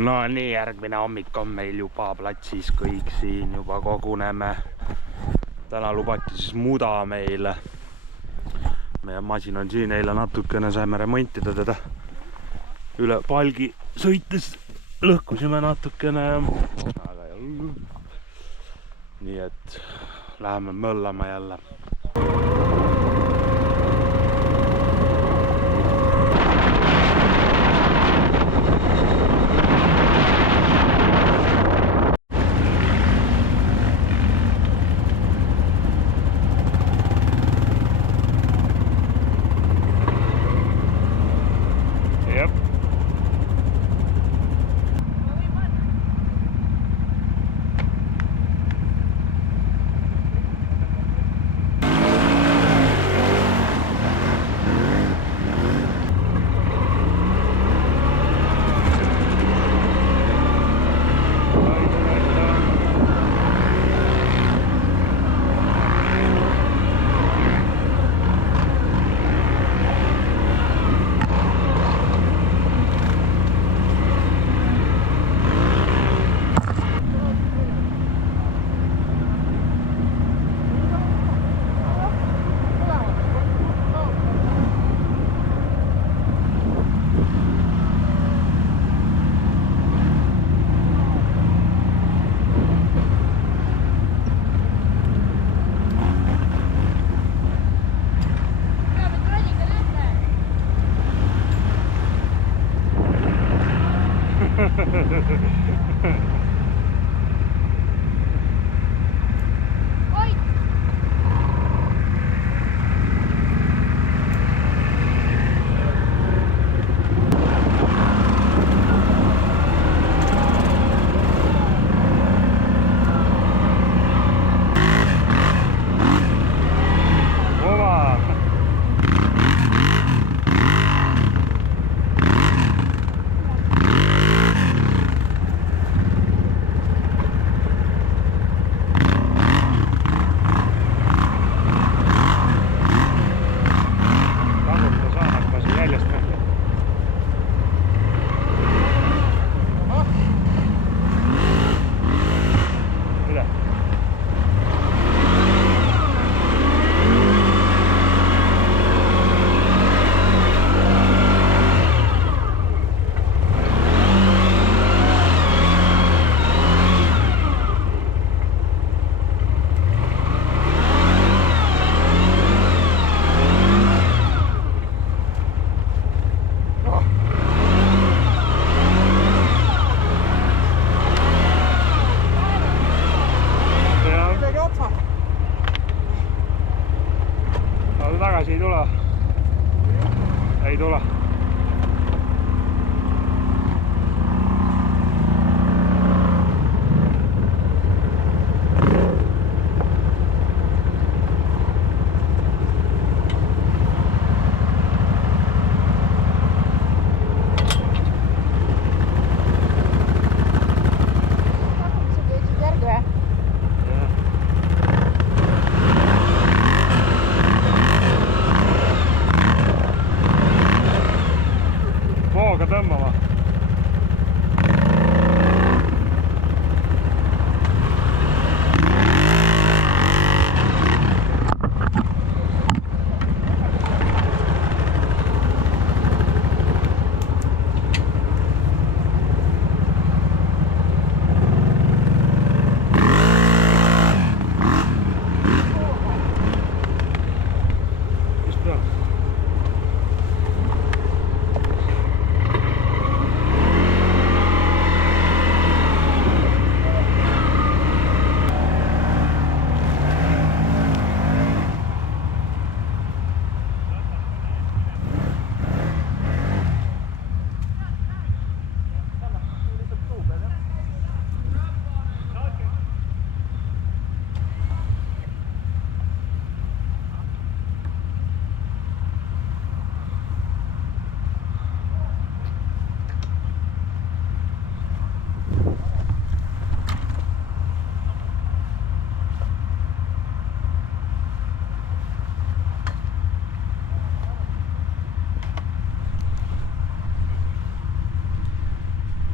No nii, järgmine hommik on meil juba platsis, kõik siin juba koguneme. Täna lubati siis muda meile. Meie masin on siin, eile natukene saime remontida teda. Üle palgi sõites lõhkusime natukene. Aga ei olnud. Nii et läheme möllama jälle. Tagasi ei tule. Ei tule.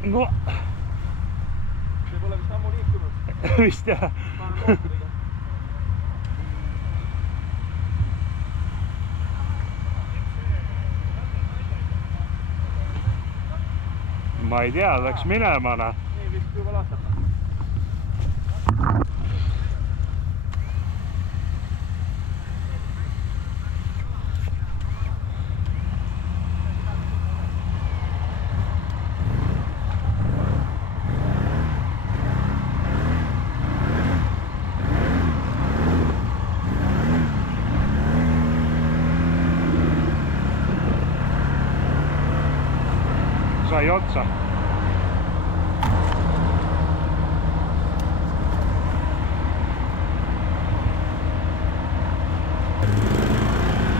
No. See pole vist ammu liikunud. Vist jah. Ma ei tea, läks minema. Nii vist juba lahtab. Sai otsa.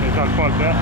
Ja sealt poolt jah.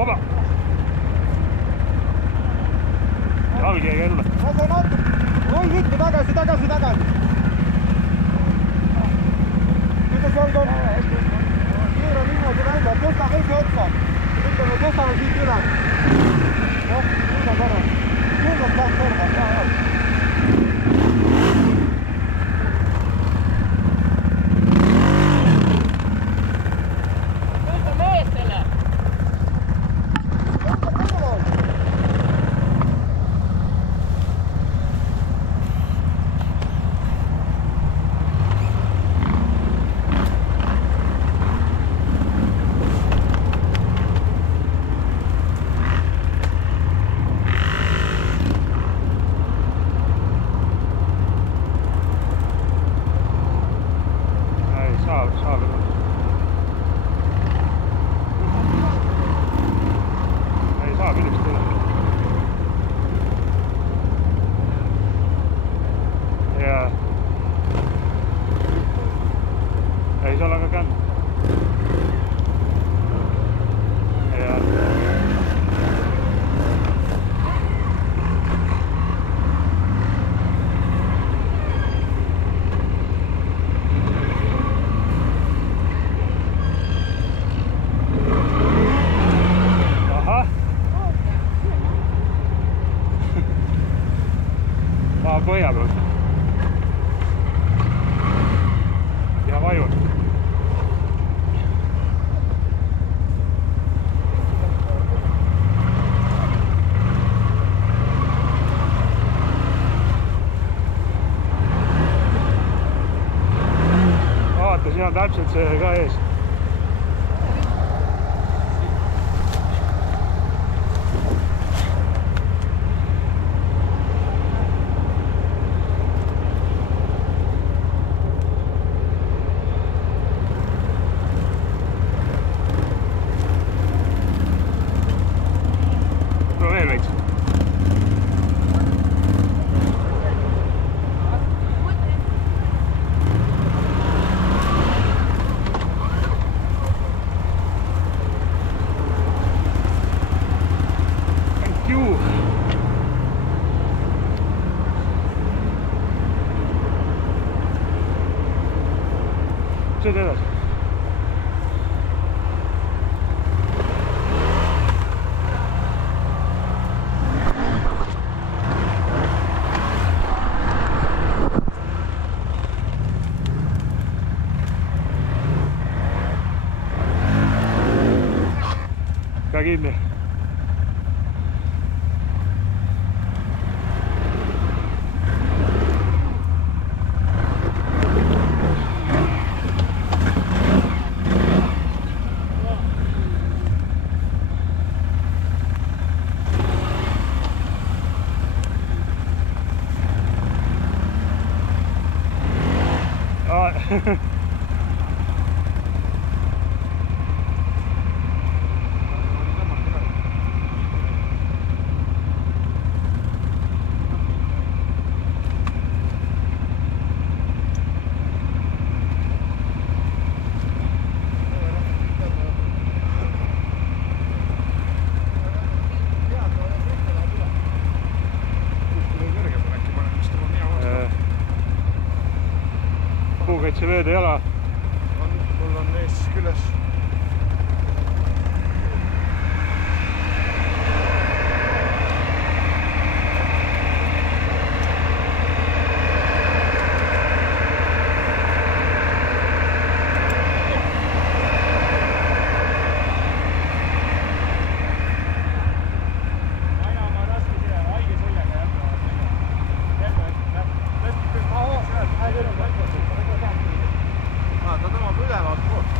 Oba! Jalg jäi jälle. Ma sain natuke. Oi vittu, tagasi. Kuidas jalg on? Kiire niimoodi välja, tõsta vesi otsa. Ütleme, tõstame siit üle. Nüüd on korra. Nüüd on kaks korda. Põhja pealt. Ja vajun. Vaata, siin on täpselt see ka ees. sõida edasi. Pea kinni. Puukaitseveed ei ole. Mul on ees küljes. Ta tõmbab ülevalt poolt.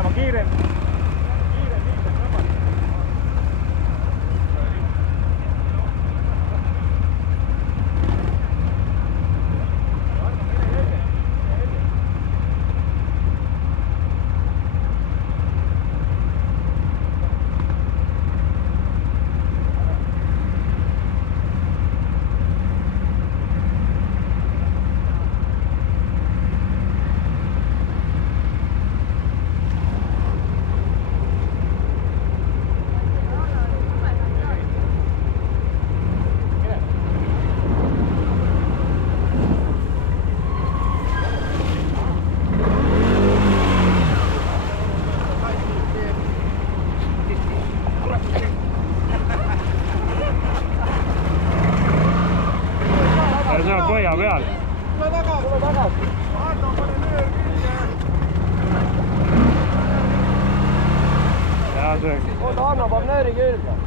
kiirema, kiirem. Kiirem, liiga. see on põhja peal. Tule tagasi. Ardo, pane nöör külge. Ja see. Oota, Arno paneb nööri külge.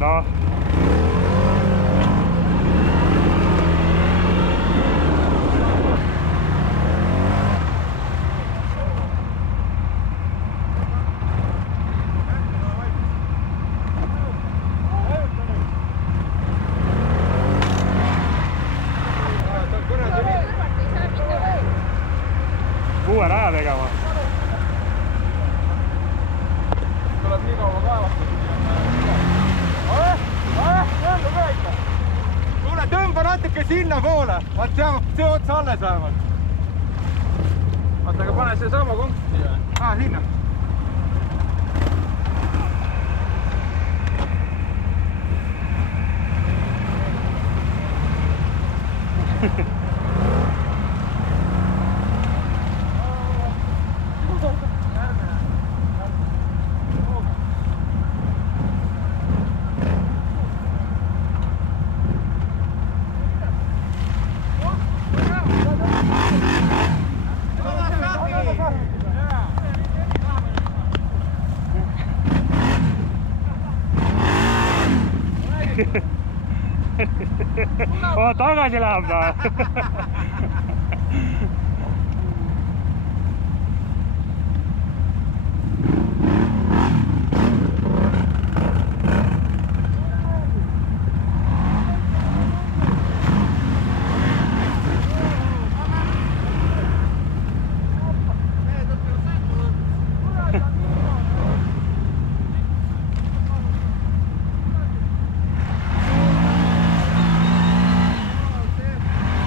No. Uue raja tegema. Tuleb nii kaua kaevastada. Kuule, tõmba natuke sinna poole. Vaat see otsa alles vähemalt. Vaata, aga pane see sama konks siia. Sinna. Oh, tagasi läheb või?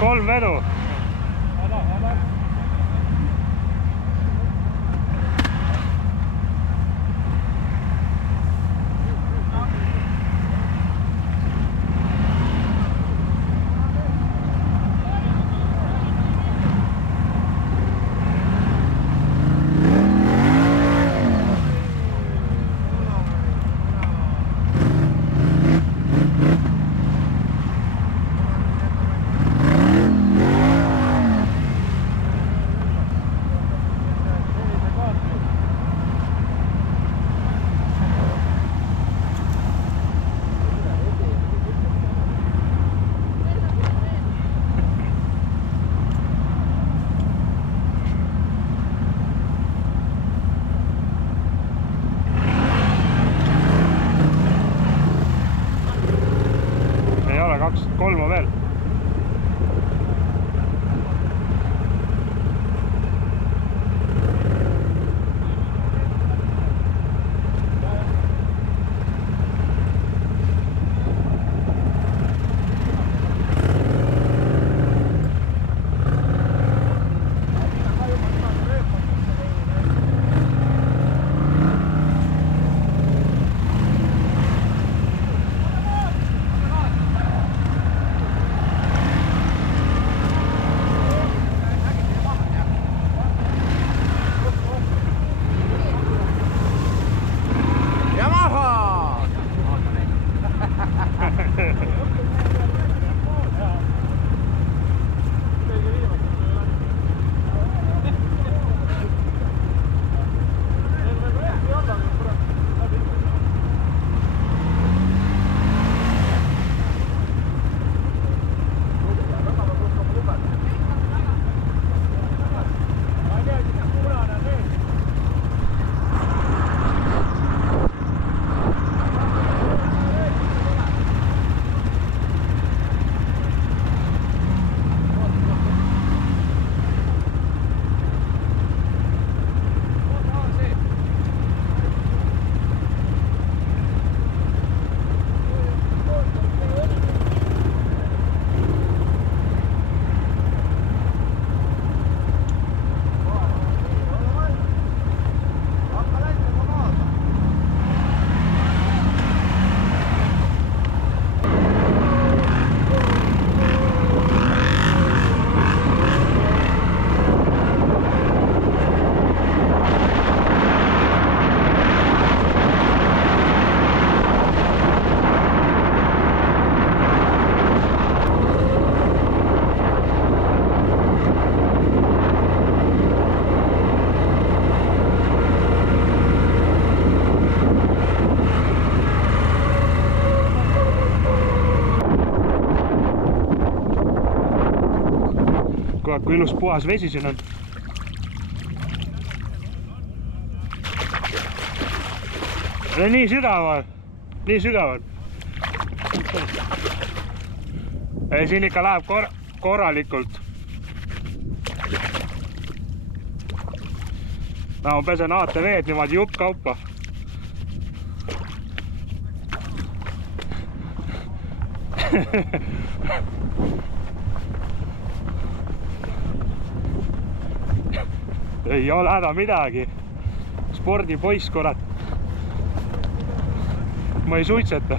Kolm vedu. Kolm veel. kui ilus puhas vesi siin on. Nii sügaval. Siin ikka läheb korralikult. Ma pesen ATV-d niimoodi juppkaupa. Ei ole häda midagi. Spordipoiss, kurat. Ma ei suitseta.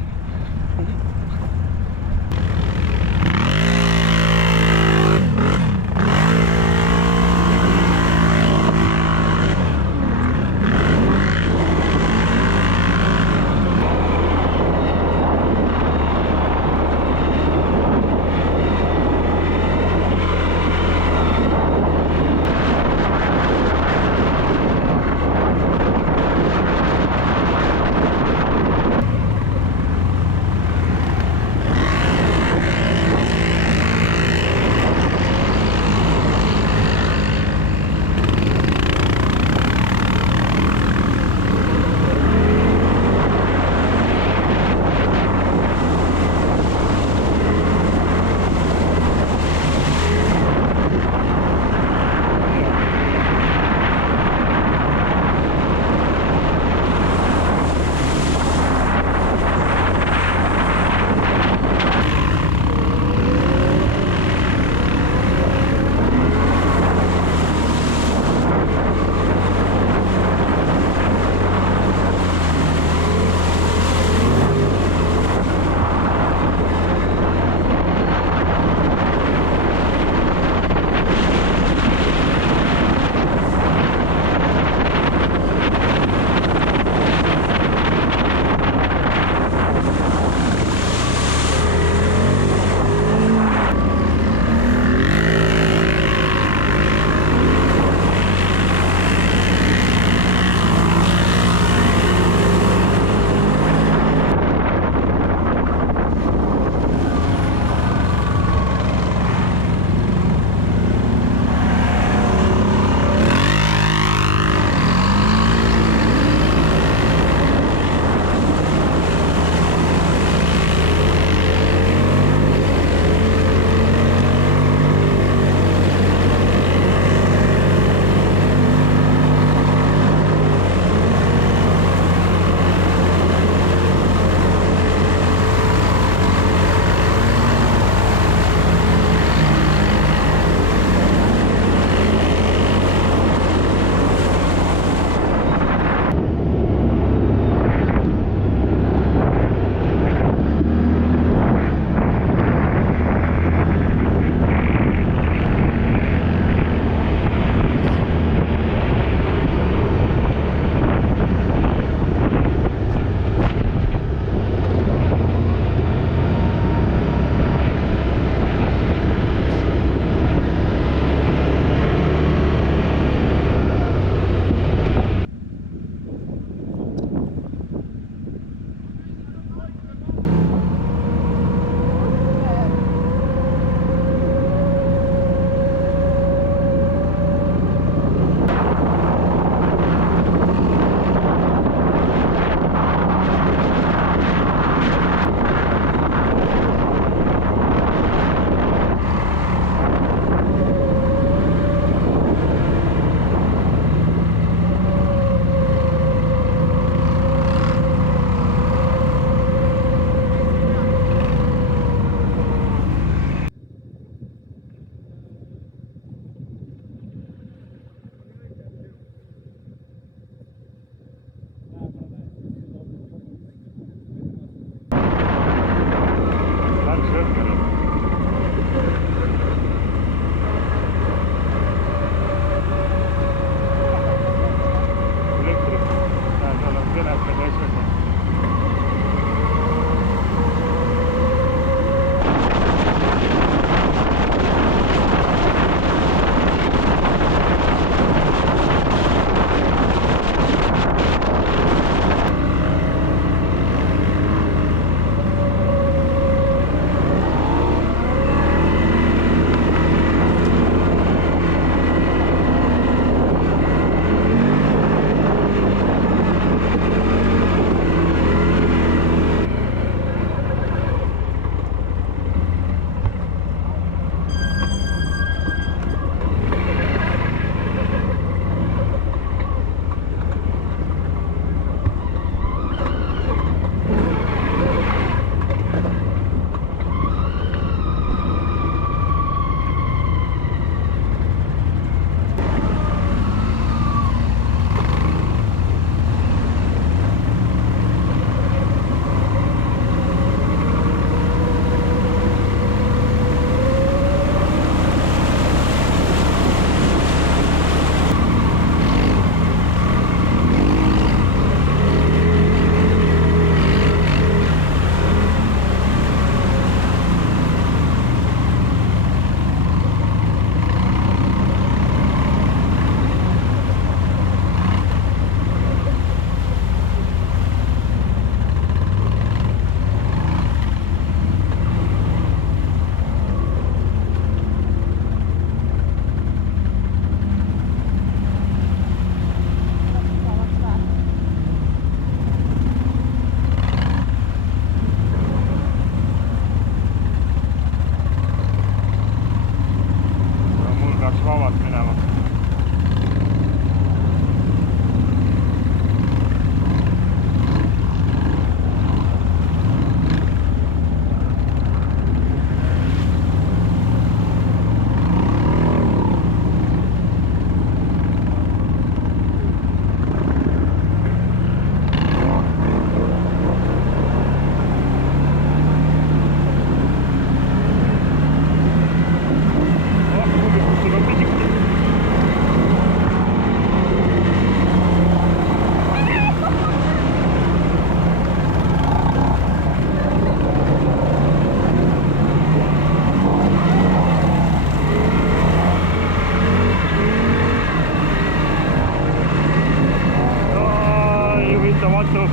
sõitamatu.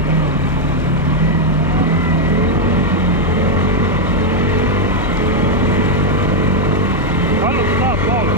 Kalluta tahab poole.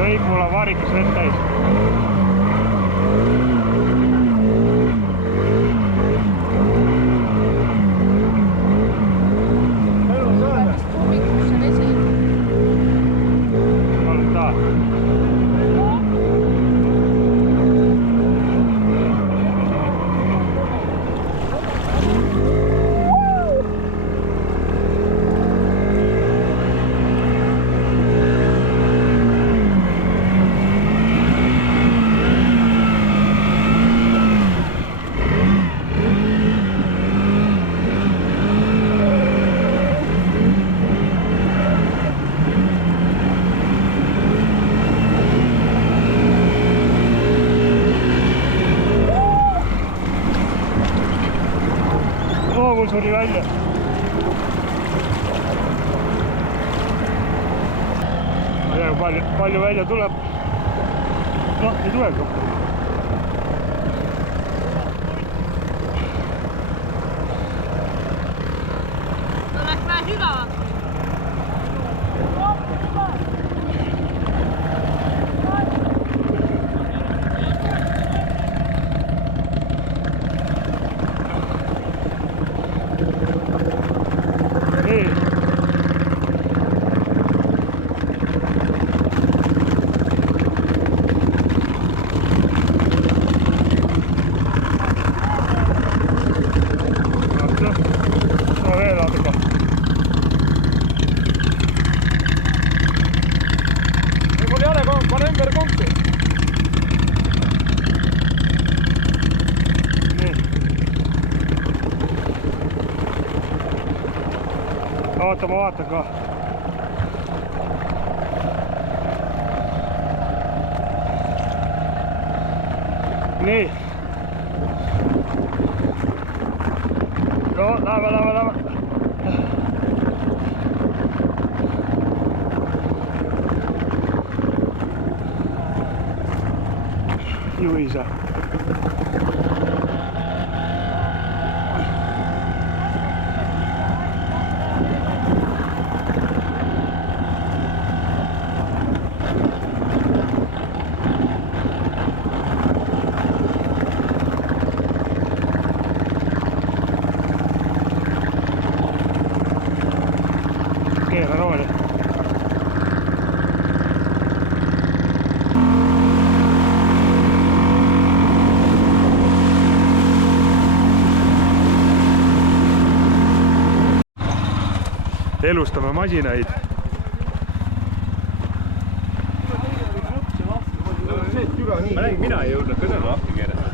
Kõik mul on varikas vett täis. Mul suri välja. Ma ei tea, palju välja tuleb. No, ei tule kokku. No läks vähe sügavaks. Pane ümber konksi. Nii. Oota, ma vaatan ka. Nii. No, lähme. Juisa. Keera rooli. Elustame masinaid. Mina ei jõudnud ka sõna appi keerata.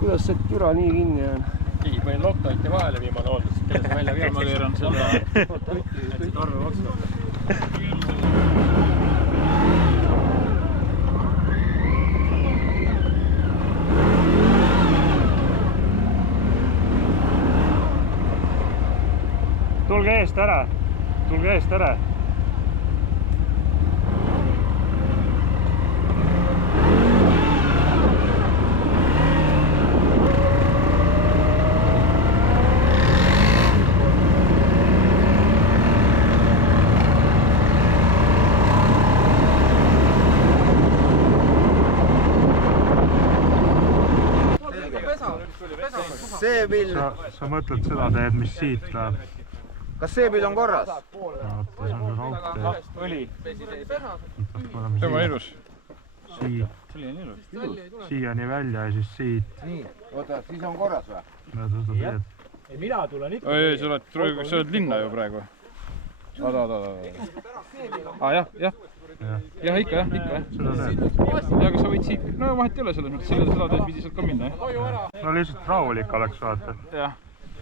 Kuidas see türa nii kinni on? Keegi panin loktoiti vahele viimane hooldus. Keeras välja veel, ma keeran seda torve vastu. Tulge eest ära. See pill. Sa mõtled seda teed, mis siit läheb? Kas see pill on korras? Vaata, see on see raudtee. Õli. See on ilus. Siit. Siiani välja ja siis siit. Nii, oota, siis on korras või? Mööda seda teed. ei, mina tulen ikka. ei, sa oled linna ju praegu. Oota. Jah, ikka jah. Ja aga sa võid siit, no vahet ei ole selles mõttes, seda teed pidi sealt ka minna, jah. No lihtsalt rahulik oleks, vaata. Jah.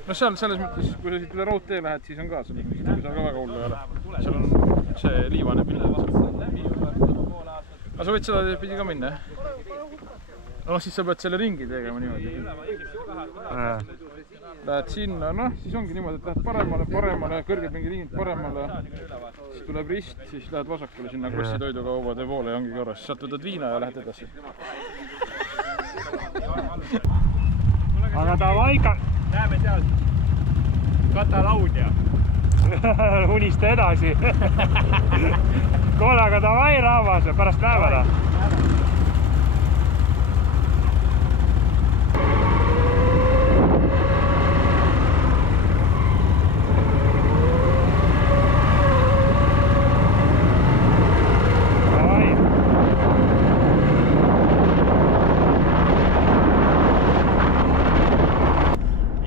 No seal selles mõttes, kui sa siit üle raudtee lähed, siis on ka selles mõttes, kui seal ka väga hullu ei ole. Seal on see liivane pind. Aga sa võid seda teed pidi ka minna, jah. No siis sa pead selle ringi tegema niimoodi. Lähed sinna, noh, siis ongi niimoodi, et lähed paremale, kõrged mingi ringid paremale, siis tuleb rist, siis lähed vasakule sinna Krossi toidukaubade poole ja ongi korras. Sealt võtad viina ja lähed edasi. Aga davai ka... Näeme seal Kataloonia. Unista edasi. Kuule, aga davai rahvas, pärast näeme da.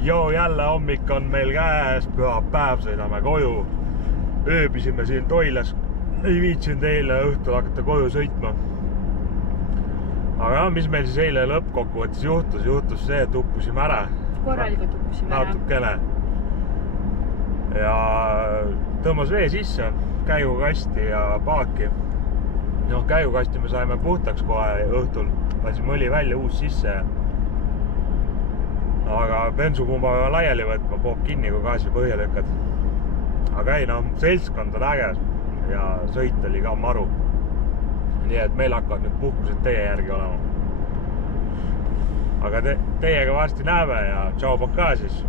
Joo, jälle hommik on meil käes, pühapäev, sõidame koju. Ööbisime siin Toilas, ei viitsinud eile õhtul hakata koju sõitma. Aga mis meil siis eile lõppkokkuvõttes juhtus see, et uppusime ära. Korralikult uppusime ära. Natukene. Ja tõmbas vee sisse, käigukasti ja paaki. No, käigukasti me saime puhtaks kohe õhtul, lasime õli välja, uus sisse. Aga bensupumbaga laiali võtma, poop kinni, kui gaasi põhja lükkad. Aga ei, no, seltskond on äge ja sõit oli ka maru. Nii et meil hakkavad nüüd puhkused teie järgi olema. Aga teiega varsti näeme ja tšau, pokaa siis!